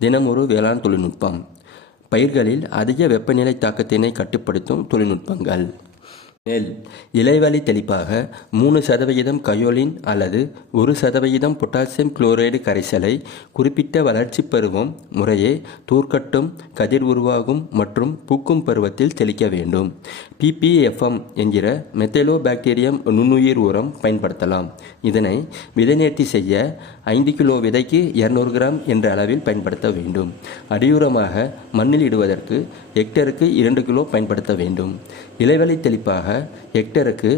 தினமொரு வேளாண் தொழில்நுட்பம். பயிர்களில் அதிக வெப்பநிலை தாக்கத்தினை கட்டுப்படுத்தும் தொழில்நுட்பங்கள். மேல் இலைவழி தெளிப்பாக மூணு சதவிகிதம் கயோலின் அல்லது ஒரு சதவிகிதம் பொட்டாசியம் குளோரைடு கரைசலை குறிப்பிட்ட வளர்ச்சி பருவம் முறையே தூர்க்கட்டும் கதிர் உருவாகும் மற்றும் பூக்கும் பருவத்தில் தெளிக்க வேண்டும். பிபிஎஃப்எம் என்கிற மெத்தேலோ பாக்டீரியம் நுண்ணுயிர் உரம் பயன்படுத்தலாம். இதனை விதைநேர்த்தி செய்ய ஐந்து கிலோ விதைக்கு இருநூறு கிராம் என்ற அளவில் பயன்படுத்த வேண்டும். அடியுரமாக மண்ணில் இடுவதற்கு ஹெக்டருக்கு இரண்டு கிலோ பயன்படுத்த வேண்டும். இலைவழி தெளிப்பாக ஹெக்டருக்கு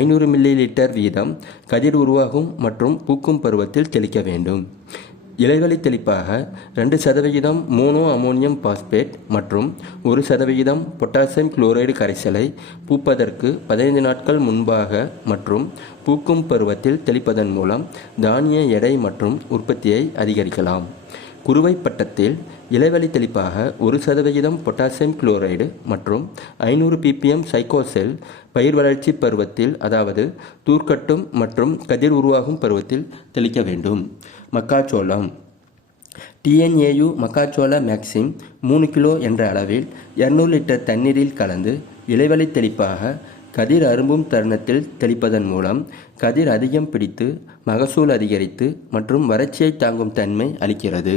ஐநூறு மில்லி லிட்டர் வீதம் கதிர் உருவாகும் மற்றும் பூக்கும் பருவத்தில் தெளிக்க வேண்டும். இலைவழி தெளிப்பாக ரெண்டு சதவிகிதம் மோனோ அமோனியம் பாஸ்பேட் மற்றும் ஒரு சதவிகிதம் பொட்டாசியம் குளோரைடு கரைசலை பூப்பதற்கு பதினைந்து நாட்கள் முன்பாக மற்றும் பூக்கும் பருவத்தில் தெளிப்பதன் மூலம் தானிய எடை மற்றும் உற்பத்தியை அதிகரிக்கலாம். குறுவை பட்டத்தில் இலைவழி தெளிப்பாக ஒரு சதவிகிதம் பொட்டாசியம் குளோரைடு மற்றும் ஐநூறு பிபிஎம் சைக்கோசெல் பயிர் வளர்ச்சி பருவத்தில் அதாவது தூர்க்கட்டும் மற்றும் கதிர் உருவாகும் பருவத்தில் தெளிக்க வேண்டும். மக்காச்சோளம். டிஎன்ஏயு மக்காச்சோள மேக்சிம் மூணு கிலோ என்ற அளவில் இரநூறு லிட்டர் தண்ணீரில் கலந்து இலைவழி தெளிப்பாக கதிர் அரும்பும் தருணத்தில் தெளிப்பதன் மூலம் கதிர் அதிகம் பிடித்து மகசூல் அதிகரித்து மற்றும் வறட்சியை தாங்கும் தன்மை அளிக்கிறது.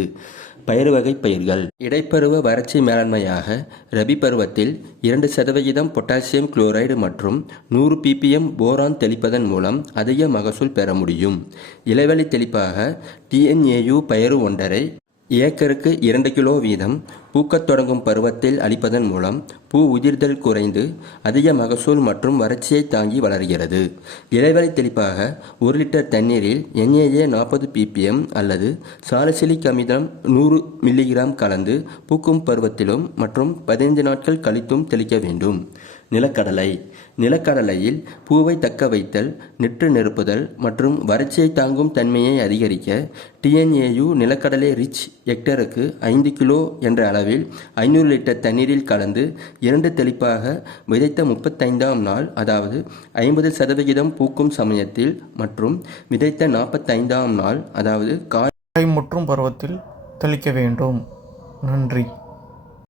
பயிர் வகை பயிர்கள். இடைப்பருவ வறட்சி மேலாண்மையாக ரபி பருவத்தில் இரண்டு சதவிகிதம் பொட்டாசியம் குளோரைடு மற்றும் நூறு பிபிஎம் போரான் தெளிப்பதன் மூலம் அதிக மகசூல் பெற முடியும். இளவெளி தெளிப்பாக டிஎன்ஏயு பயறு ஒன்றரை ஏக்கருக்கு இரண்டு கிலோ வீதம் பூக்கத் தொடங்கும் பருவத்தில் அளிப்பதன் மூலம் பூ உதிர்தல் குறைந்து அதிக மகசூல் மற்றும் வறட்சியை தாங்கி வளர்கிறது. இலைவழி தெளிப்பாக ஒரு லிட்டர் தண்ணீரில் என்ஏஏ நாற்பது பிபிஎம் அல்லது சாலசிலிக் அமிதம் நூறு மில்லிகிராம் கலந்து பூக்கும் பருவத்திலும் மற்றும் பதினைந்து நாட்கள் கழித்தும் தெளிக்க வேண்டும். நிலக்கடலை. நிலக்கடலையில் பூவை தக்க வைத்தல் நெற்று நிரப்புதல் மற்றும் வறட்சியை தாங்கும் தன்மையை அதிகரிக்க டிஎன்ஏயு நிலக்கடலை ரிச் ஹெக்டருக்கு ஐந்து கிலோ என்ற அளவில் ஐநூறு லிட்டர் தண்ணீரில் கலந்து இரண்டு தெளிப்பாக விதைத்த முப்பத்தைந்தாம் நாள் அதாவது ஐம்பது சதவிகிதம் பூக்கும் சமயத்தில் மற்றும் விதைத்த நாற்பத்தைந்தாம் நாள் அதாவது காய் காய் முற்றும் பருவத்தில் தெளிக்க வேண்டும். நன்றி.